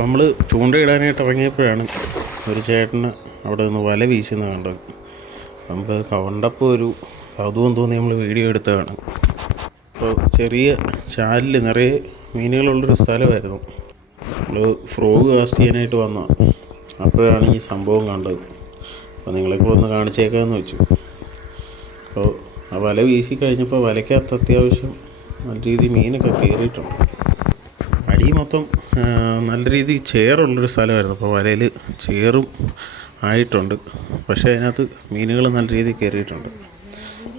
അപ്പോൾ നമ്മൾ ചൂണ്ടയിടാനായിട്ട് ഇറങ്ങിയപ്പോഴാണ് ഒരു ചേട്ടന് അവിടെ നിന്ന് വല വീശുന്നത് കണ്ടത്. നമുക്ക് കണ്ടപ്പോൾ ഒരു കൗതുകം തോന്നി നമ്മൾ വീഡിയോ എടുത്തതാണ്. അപ്പോൾ ചെറിയ ചാലിൽ നിറയെ മീനുകളുള്ളൊരു സ്ഥലമായിരുന്നു. നമ്മൾ ഫ്രോഗ് കാസ്റ്റ് ചെയ്യാനായിട്ട് വന്ന അപ്പോഴാണ് ഈ സംഭവം കണ്ടത്. അപ്പോൾ നിങ്ങളെക്കൂടെ ഒന്ന് കാണിച്ചേക്കാമെന്ന് വെച്ചു. അപ്പോൾ ആ വല വീശി കഴിഞ്ഞപ്പോൾ വലയ്ക്കകത്ത് അത്യാവശ്യം നല്ല രീതിയിൽ മീനൊക്കെ കയറിയിട്ടുണ്ട്. അടി മൊത്തം നല്ല രീതിയിൽ ചേറുള്ളൊരു സ്ഥലമായിരുന്നു. അപ്പോൾ വലയിൽ ചേറും ആയിട്ടുണ്ട്, പക്ഷേ അതിനകത്ത് മീനുകൾ നല്ല രീതിയിൽ കയറിയിട്ടുണ്ട്.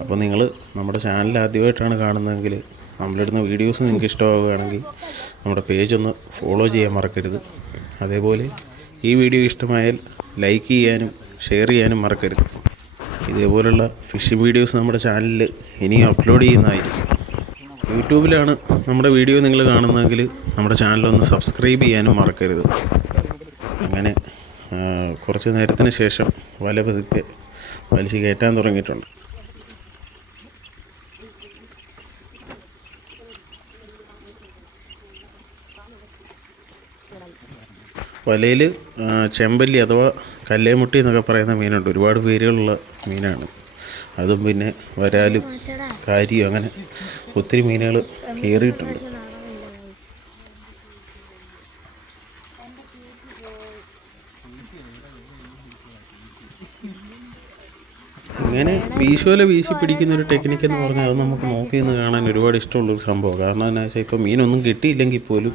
അപ്പോൾ നിങ്ങൾ നമ്മുടെ ചാനൽ ആദ്യമായിട്ടാണ് കാണുന്നതെങ്കിൽ നമ്മളിടുന്ന വീഡിയോസ് നിങ്ങൾക്ക് ഇഷ്ടമാവുകയാണെങ്കിൽ നമ്മുടെ പേജ് ഒന്ന് ഫോളോ ചെയ്യാൻ മറക്കരുത്. അതേപോലെ ഈ വീഡിയോ ഇഷ്ടമായാൽ ലൈക്ക് ചെയ്യാനും ഷെയർ ചെയ്യാനും മറക്കരുത്. ഇതേപോലുള്ള ഫിഷിംഗ് വീഡിയോസ് നമ്മുടെ ചാനലിൽ ഇനിയും അപ്ലോഡ് ചെയ്യുന്നതായിരിക്കും. യൂട്യൂബിലാണ് നമ്മുടെ വീഡിയോ നിങ്ങൾ കാണുന്നതെങ്കിൽ നമ്മുടെ ചാനലൊന്ന് സബ്സ്ക്രൈബ് ചെയ്യാനും മറക്കരുത്. അങ്ങനെ കുറച്ച് നേരത്തിന് ശേഷം വല പതുക്കെ വലിച്ച് കയറ്റാൻ തുടങ്ങിയിട്ടുണ്ട്. വലയിൽ ചെമ്പല്ലി അഥവാ കല്ലേമുട്ടി എന്നൊക്കെ പറയുന്ന മീനുണ്ട്. ഒരുപാട് പേരുകളുള്ള മീനാണ്. അതും പിന്നെ വരാലും കാരിയും അങ്ങനെ ഒത്തിരി മീനുകൾ കയറിയിട്ടുണ്ട്. ഇങ്ങനെ വീശുവല വീശി പിടിക്കുന്നൊരു ടെക്നിക്ക് എന്ന് പറഞ്ഞാൽ അത് നമുക്ക് നോക്കി നിന്ന് കാണാൻ ഒരുപാട് ഇഷ്ടമുള്ളൊരു സംഭവം. കാരണം എന്താ വെച്ചാൽ ഇപ്പോൾ മീനൊന്നും കിട്ടിയില്ലെങ്കിൽ പോലും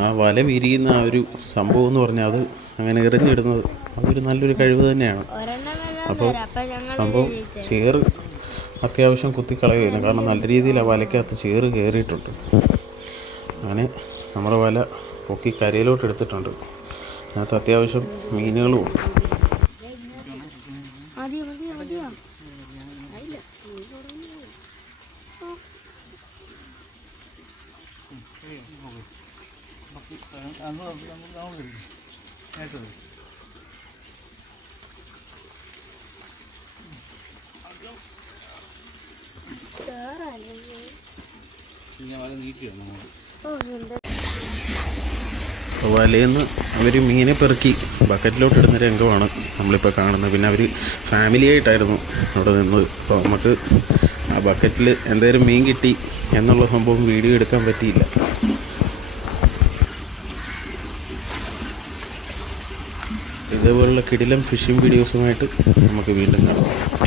ആ വല വിരിയുന്ന ആ ഒരു സംഭവം എന്ന് പറഞ്ഞാൽ അത് അങ്ങനെ എറിഞ്ഞിടുന്നത് അതൊരു നല്ലൊരു കഴിവ് തന്നെയാണ്. അപ്പോൾ സംഭവം ചേറ് അത്യാവശ്യം കുത്തിക്കളയുന്നു. കാരണം നല്ല രീതിയിൽ ആ വലയ്ക്കകത്ത് ചേറ് കയറിയിട്ടുണ്ട്. അങ്ങനെ നമ്മുടെ വല പൊക്കി കരയിലോട്ട് എടുത്തിട്ടുണ്ട്. അതിനകത്ത് അത്യാവശ്യം മീനുകളും ഉണ്ട്. വലയിൽ നിന്ന് അവർ മീനെ പെറുക്കി ബക്കറ്റിലോട്ട് ഇടുന്ന രംഗമാണ് നമ്മളിപ്പോൾ കാണുന്നത്. പിന്നെ അവർ ഫാമിലി ആയിട്ടായിരുന്നു അവിടെ നിന്നത്. അപ്പോൾ നമുക്ക് ആ ബക്കറ്റിൽ എന്തെങ്കിലും മീൻ കിട്ടി എന്നുള്ള സംഭവം വീഡിയോ എടുക്കാൻ പറ്റിയില്ല. ഇതേപോലുള്ള കിടിലം ഫിഷിംഗ് വീഡിയോസുമായിട്ട് നമുക്ക് വീണ്ടും കാണാം.